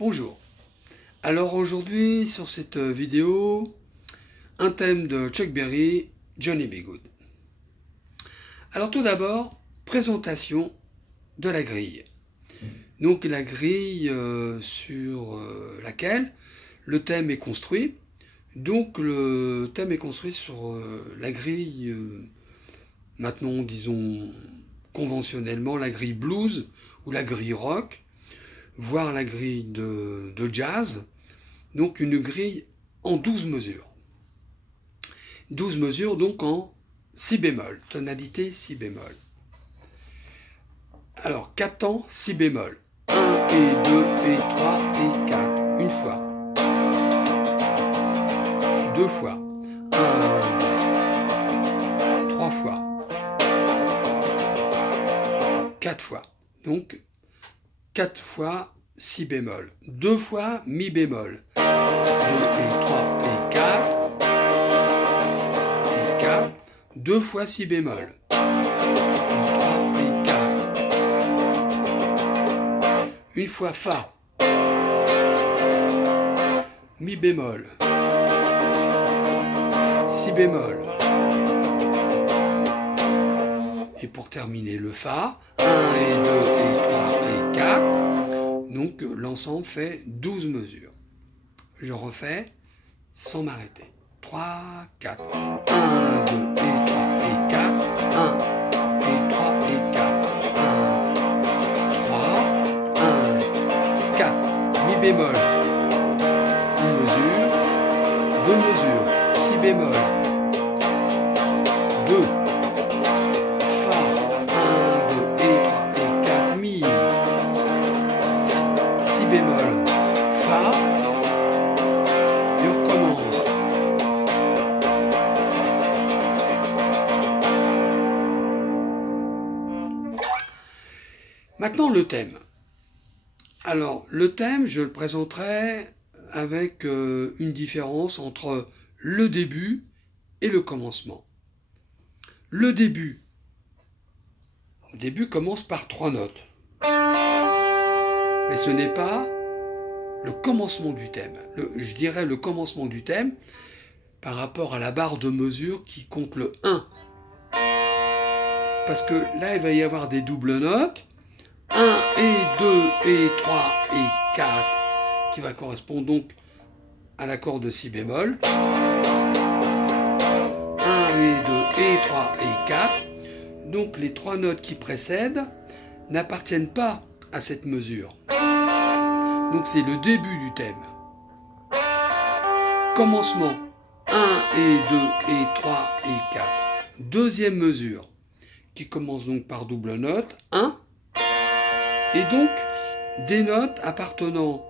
Bonjour. Alors aujourd'hui sur cette vidéo, un thème de Chuck Berry, Johnny B. Goode. Alors tout d'abord, présentation de la grille. Donc la grille sur laquelle le thème est construit. Donc le thème est construit sur la grille, maintenant disons conventionnellement la grille blues ou la grille rock, voire la grille de jazz, donc une grille en 12 mesures. 12 mesures donc en si bémol, tonalité si bémol. Alors 4 temps si bémol, 1 et 2 et 3 et 4, une fois, deux fois, 1, 3 fois, 4 fois, donc 4 fois si bémol, 2 fois mi bémol, 2 et 3 et 4, 2 fois si bémol, 3 et 4, une fois fa, mi bémol, si bémol, et pour terminer le fa, 1 et 2 et 3 et 4, donc l'ensemble fait 12 mesures. Je refais sans m'arrêter. 3, 4, 1, 2 et 3 et 4, 1 et 3 et 4, 1, 3, 1, 4, mi bémol, une mesure, deux mesures, si bémol, 2, fa, 1, 2 et 3 et 4, mi, si bémol, fa, et on recommence. Maintenant le thème. Alors le thème, je le présenterai avec une différence entre le début et le commencement. Le début commence par 3 notes. Mais ce n'est pas le commencement du thème. Je dirais le commencement du thème par rapport à la barre de mesure qui compte le 1. Parce que là, il va y avoir des doubles notes. 1 et 2 et 3 et 4 qui va correspondre donc à l'accord de si bémol. 1 et 2 et 3 et 4. Donc les 3 notes qui précèdent n'appartiennent pas à cette mesure. Donc c'est le début du thème. Commencement 1 et 2 et 3 et 4. Deuxième mesure qui commence donc par double note 1. Et donc, des notes appartenant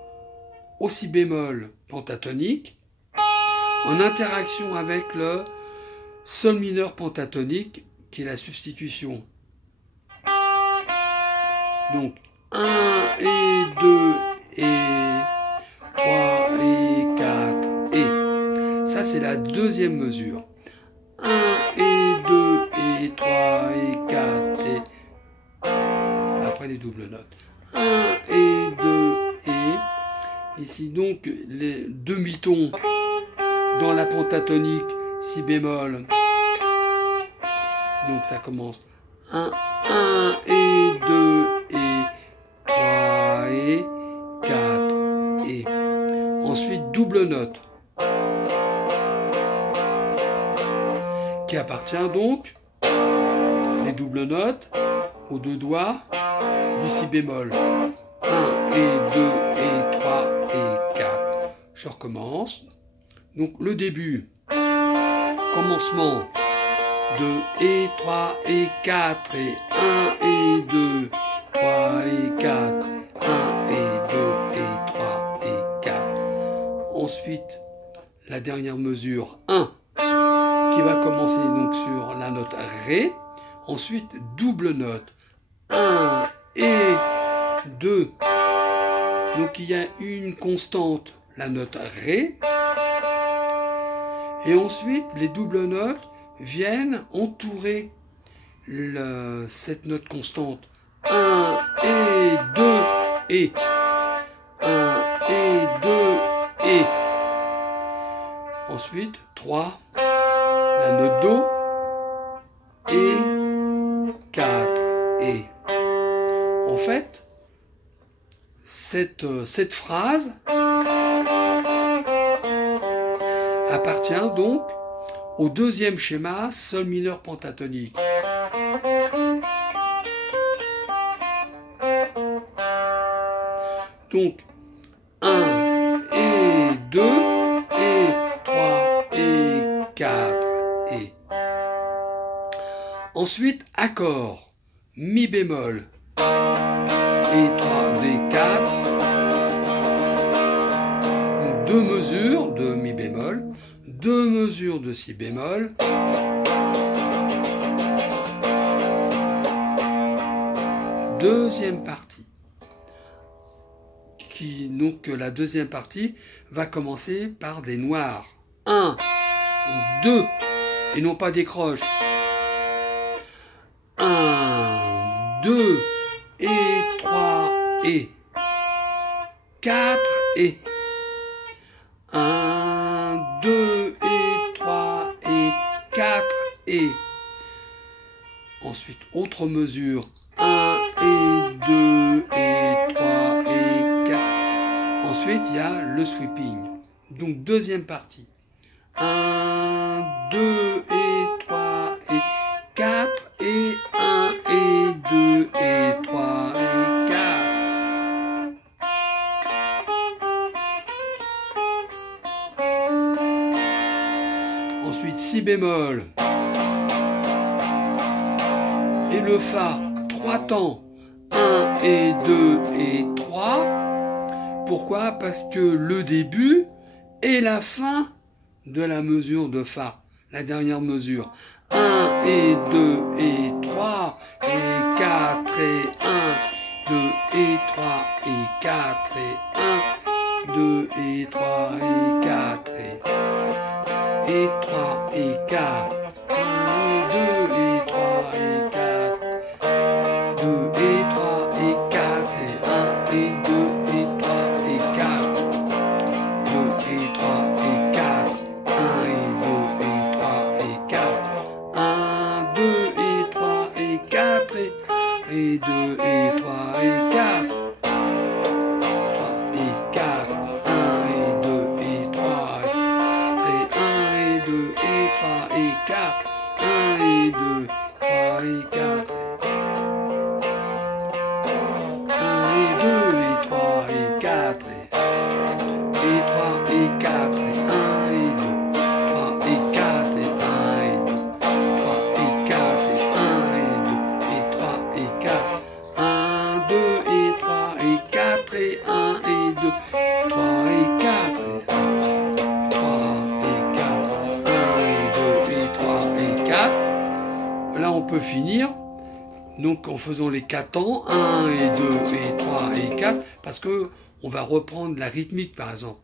au si bémol pentatonique en interaction avec le sol mineur pentatonique qui est la substitution. Donc, 1 et 2 et 3 et 4 et. Ça, c'est la deuxième mesure. 1 et 2 et 3 et 4 et. Après les doubles notes. 1 et 2 et. Ici donc les demi-tons dans la pentatonique si bémol. Donc ça commence 1, 1 et 2 et 3 et 4 et. Ensuite double note. Qui appartient donc les doubles notes aux deux doigts du si bémol. 1 et 2 et 3 et 4. Je recommence. Donc le début, commencement 2 et 3 et 4 et 1 et 2, 3 et 4, 1 et 2 et 3 et 4. Ensuite, la dernière mesure 1 qui va commencer donc sur la note Ré. Ensuite, double note 1 et 2. Donc il y a une constante, la note Ré. Et ensuite, les doubles notes viennent entourer cette note constante. 1 et 2 et. 1 Ensuite, 3, la note Do, et 4, et. En fait, cette phrase appartient donc au deuxième schéma sol mineur pentatonique. Donc, 1 et 2 et 3 et 4 et. Ensuite, accord, mi bémol et 3 et 4. Donc, deux mesures de mi bémol, deux mesures de si bémol. Deuxième partie. Donc la deuxième partie va commencer par des noirs. 1, 2, et non pas des croches. 1, 2, et 3, et 4, et 1, 2, et 3, et 4, et. Ensuite, autre mesure. 1, et 2, et 3, et 4. Ensuite, il y a le sweeping. Donc, deuxième partie. 1, 2, et 3, et 4, et 1, et 2, et 3, et 4. Ensuite, si bémol. Et le fa, 3 temps. 1, et 2, et 3. Pourquoi? Parce que le début et la fin de la mesure de fa, la dernière mesure. 1 et 2 et 3 et 4 et 1, 2 et 3 et 4 et 1, 2 et 3 et 4 et 3 et 4. 1 et 2 et 3 et 4, 2 et 3 et 4 et 1 et 2 et 3 et 4, 2 et 3 et 4, 1 et 2 et 3 et 4, 1, 2 et 3 et 4 et 2 et 3 et 4, 3 et 4, 1 et 2 et 3 et 1 et 2 et 3 et 4, 1 et 2, 3 et 4. 1 et 2 et 3 et 4 et 3 et 4 et 1 et 2, 3 et 4 et 1 et 2, 3 et 4 et 1 et 2 et 3 et 4, 1, 2 et 3 et 4 et 1 et 2, 3 et 4 et 3 et 4, 1 et 2 et 3 et 4. Là on peut finir. Donc en faisant les 4 temps, 1 et 2 et 3 et 4, parce que on va reprendre la rythmique par exemple.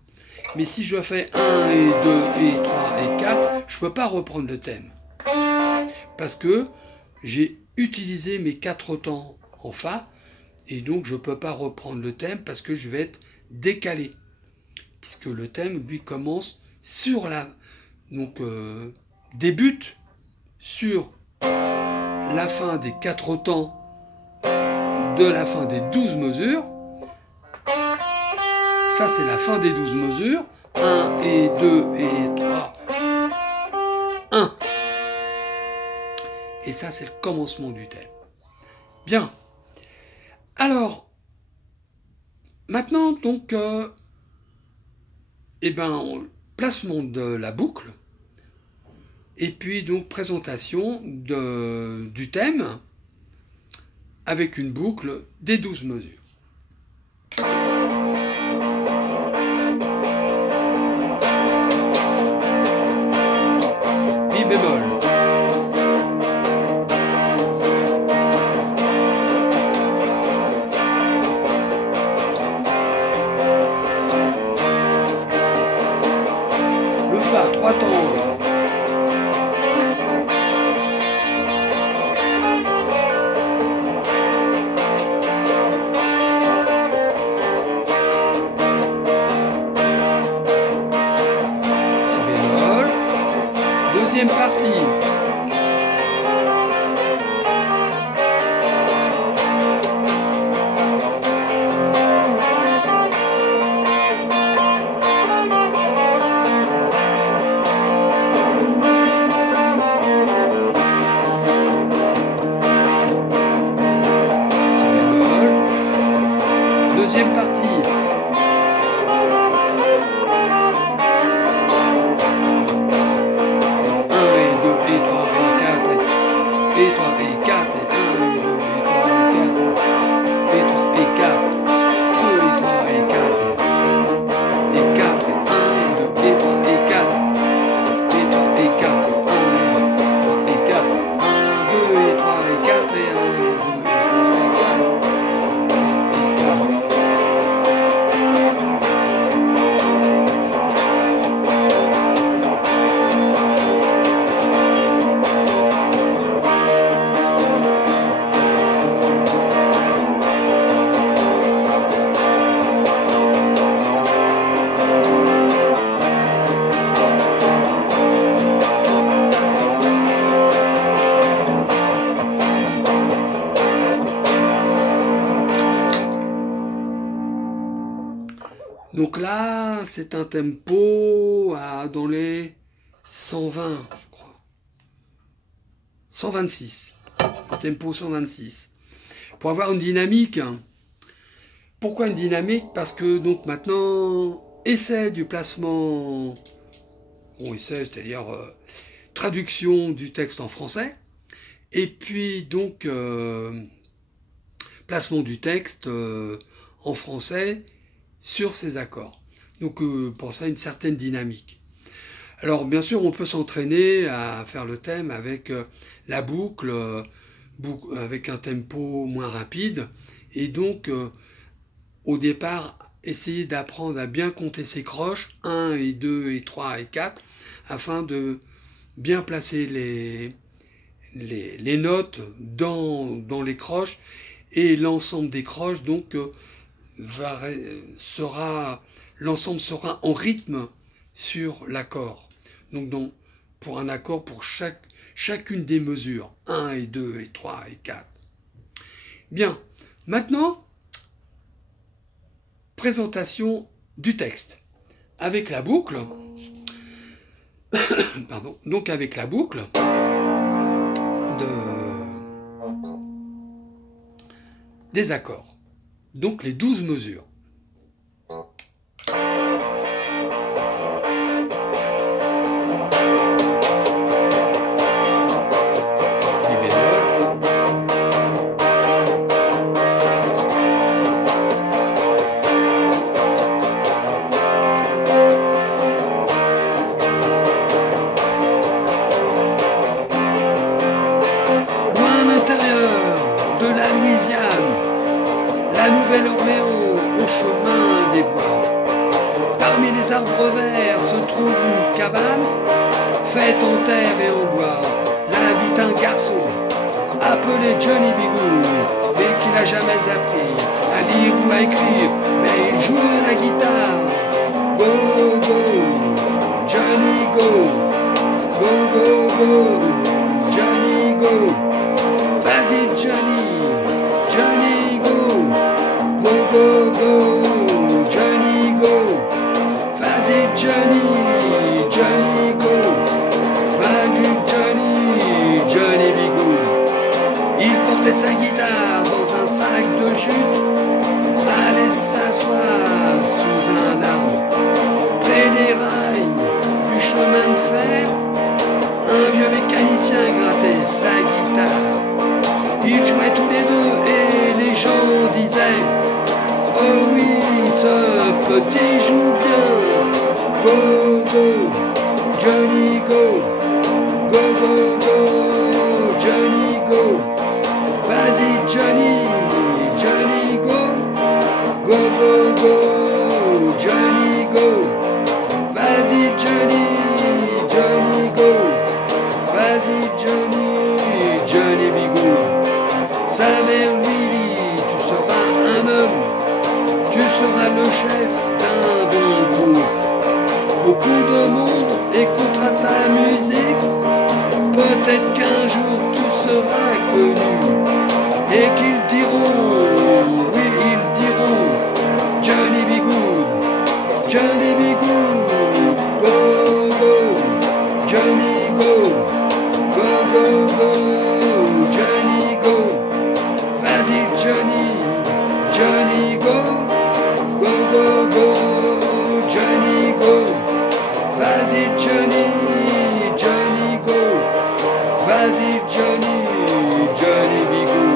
Mais si je fais 1 et 2 et 3 et 4, je ne peux pas reprendre le thème. Parce que j'ai utilisé mes 4 temps en Fa, et donc je ne peux pas reprendre le thème parce que je vais être décalé. Puisque le thème, lui, commence sur la... Donc, débute sur la fin des 4 temps de la fin des 12 mesures. Ça, c'est la fin des 12 mesures. 1 et 2 et 3. 1. Et ça, c'est le commencement du thème. Bien. Alors, maintenant, donc, placement de la boucle. Et puis, donc, présentation du thème avec une boucle des 12 mesures. Mi bémol. Le Fa, 3 temps. Si bémol. deuxième partie. Deuxième partie. Et 3 et 4 et 1 et 2 et 3 et 4 et 3 et 4 et 4 et 1 et 2 et 3 et 4 et 3 et 4 et 4 1 et 2 et 3 et 4 et 1 et 2 et 3 Donc là, c'est un tempo dans les 120, je crois. 126. Le tempo 126. Pour avoir une dynamique. Pourquoi une dynamique? Parce que donc maintenant, essai du placement. Bon, essai, c'est-à-dire traduction du texte en français. Et puis donc placement du texte en français sur ces accords. Donc pour ça, une certaine dynamique. Alors bien sûr, on peut s'entraîner à faire le thème avec la boucle, avec un tempo moins rapide. Et donc, au départ, essayer d'apprendre à bien compter ses croches, 1 et 2 et 3 et 4, afin de bien placer les notes dans les croches. Et l'ensemble des croches, donc, l'ensemble sera en rythme sur l'accord. Donc pour un accord pour chacune des mesures, 1 et 2 et 3 et 4. Bien, maintenant, présentation du texte. Avec la boucle, pardon, donc avec la boucle des accords. Donc les 12 mesures. La Nouvelle-Orléans, au chemin des bois. Parmi les arbres verts se trouve une cabane, faite en terre et en bois. Là habite un garçon, appelé Johnny Bigou, mais qui n'a jamais appris à lire ou à écrire, mais il joue la guitare. Go, go, Johnny go, go, go, go, Johnny go. Vas-y Johnny, Johnny go, go, go, go, Johnny go. Vas-y Johnny, Johnny go. Vas-y Johnny, Johnny Bigou. Il portait sa guitare dans un sac de jute, allait s'asseoir sous un arbre. Près des rails du chemin de fer, un vieux mécanicien grattait sa guitare. Ils jouaient tous les deux et les gens disaient: oh oui, ce petit joue bien. Go, go, Johnny go. Go, go, go, Johnny go. Vas-y Johnny, Johnny go. Go, go, go, Johnny go. Vas-y Johnny, Johnny go. Vas-y Johnny, Johnny Bigou. Sa mère lui dit: tu seras un homme, tu seras le chef d'un bon groupe. Beaucoup de monde écoutera ta musique, Peut-être qu'un jour tout sera connu et qu'ils diront, oui ils diront, Johnny B. Good, Johnny B. Good, go go, Johnny go, go go go, Johnny go, vas-y Johnny, Johnny go, go go go, Johnny go, vas-y Johnny, Johnny go, vas-y Johnny, Johnny B. Good.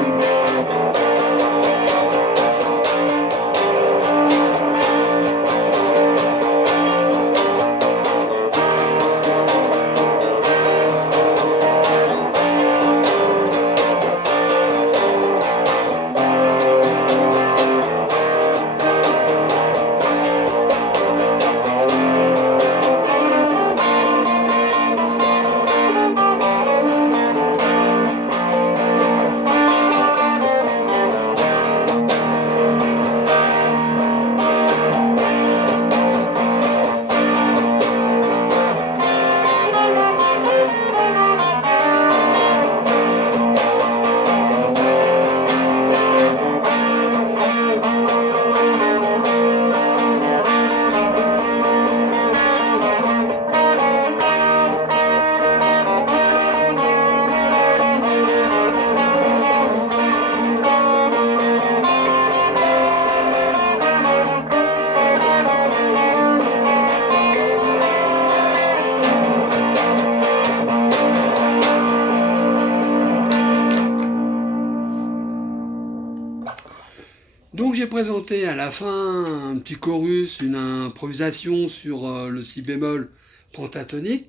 Donc j'ai présenté à la fin un petit chorus, une improvisation sur le si bémol pentatonique.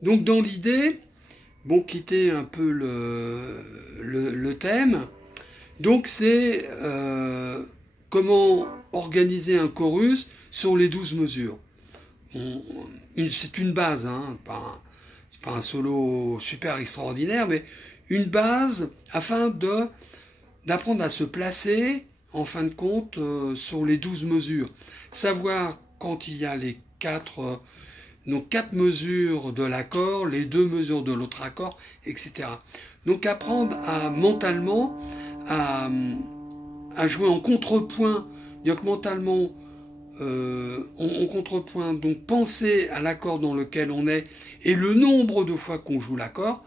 Donc dans l'idée, bon, quitter un peu le thème, donc c'est comment organiser un chorus sur les 12 mesures. C'est une base, hein, c'est pas un solo super extraordinaire, mais une base afin d'apprendre à se placer en fin de compte sur les 12 mesures. Savoir quand il y a les 4 mesures de l'accord, les 2 mesures de l'autre accord, etc. Donc apprendre mentalement à jouer en contrepoint, donc mentalement en contrepoint, donc penser à l'accord dans lequel on est et le nombre de fois qu'on joue l'accord,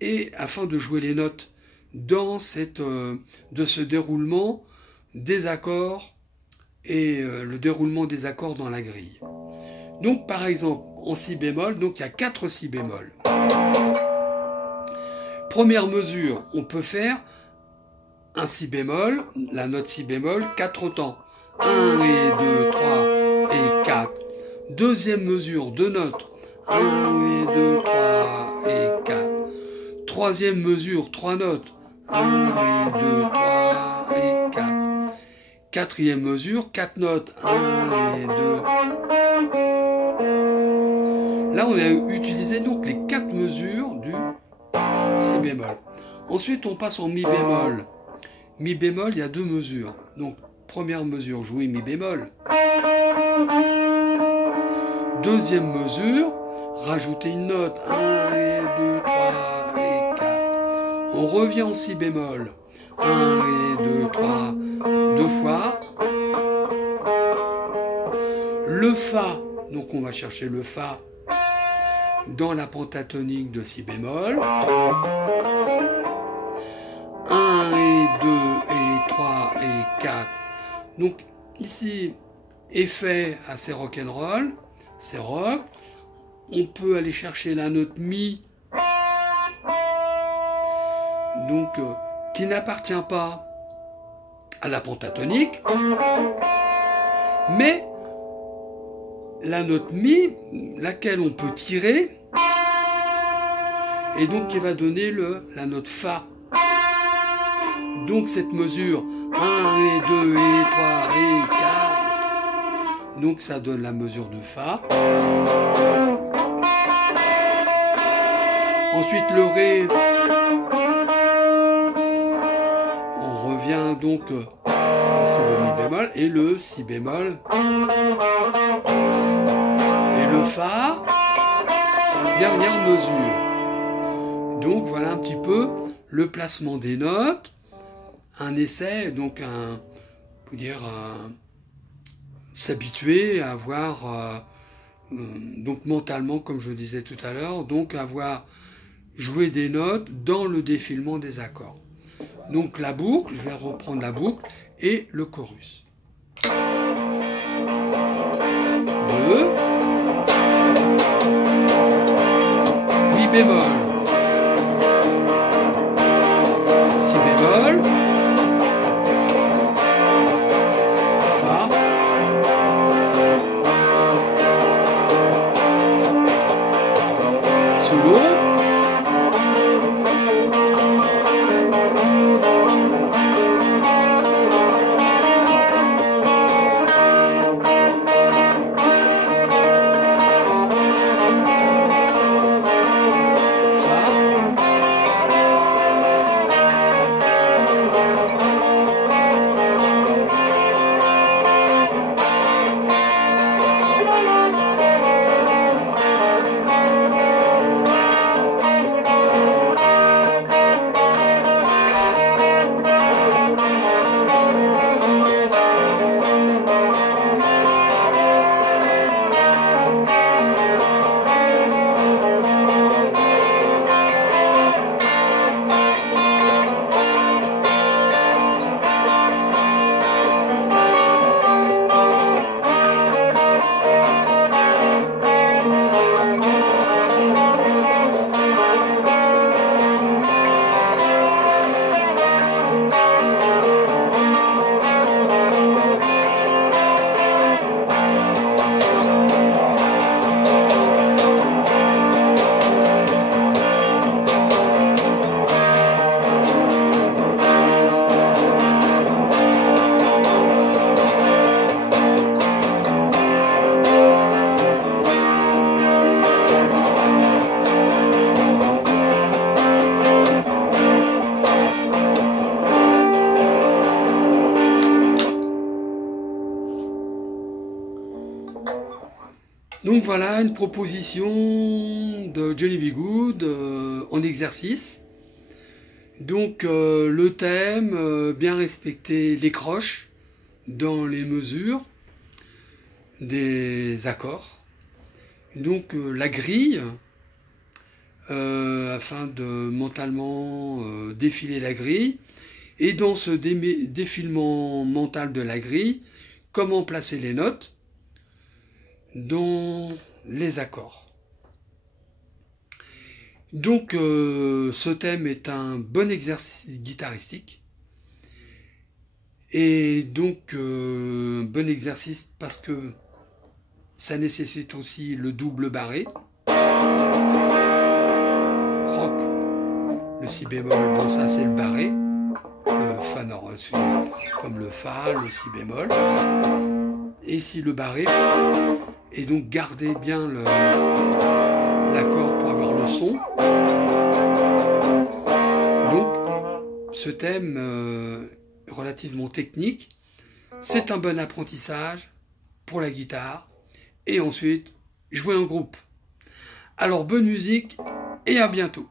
et afin de jouer les notes dans de ce déroulement des accords et le déroulement des accords dans la grille. Donc par exemple en si bémol, donc il y a 4 si bémol. Première mesure, on peut faire un si bémol, la note si bémol, 4 temps. 1 et 2, 3 et 4. Deuxième mesure, 2 notes. 1 et 2, 3 et 4. Troisième mesure, 3 notes. 1 et 2, 3 et 4. Quatrième mesure, 4 notes, 1 et 2. Là, on a utilisé donc les 4 mesures du si bémol. Ensuite, on passe en mi bémol. Mi bémol, il y a 2 mesures. Donc, première mesure, jouer mi bémol. Deuxième mesure, rajouter une note, 1 et 2, 3 et 4. On revient en si bémol. 1 et 2, 3, 2 fois. Le Fa, donc on va chercher le Fa dans la pentatonique de si bémol. 1 et 2 et 3 et 4. Donc ici, effet assez rock'n'roll, c'est rock. On peut aller chercher la note Mi, donc qui n'appartient pas à la pentatonique, mais la note Mi, laquelle on peut tirer, et donc qui va donner la note Fa. Donc cette mesure 1 et 2 et 3 et 4, donc ça donne la mesure de Fa. Ensuite le Ré, on revient donc c'est le Mi bémol et le Si bémol et le Fa, dernière mesure. Donc voilà un petit peu le placement des notes, un essai, donc on peut dire s'habituer à avoir donc mentalement, comme je disais tout à l'heure, donc avoir joué des notes dans le défilement des accords. Donc la boucle, je vais reprendre la boucle et le chorus. 2, mi bémol, si bémol, fa, solo, Donc voilà une proposition de Johnny B. Goode en exercice. Donc le thème, bien respecter les croches dans les mesures des accords. Donc la grille, afin de mentalement défiler la grille. Et dans ce défilement mental de la grille, comment placer les notes dans les accords. Donc ce thème est un bon exercice guitaristique et donc bon exercice parce que ça nécessite aussi le double barré. Rock, le si bémol, donc ça c'est le barré, le fa nord, comme le fa, le si bémol, et ici le barré. Et donc gardez bien l'accord pour avoir le son. Donc ce thème relativement technique, c'est un bon apprentissage pour la guitare. Et ensuite, jouer en groupe. Alors bonne musique et à bientôt.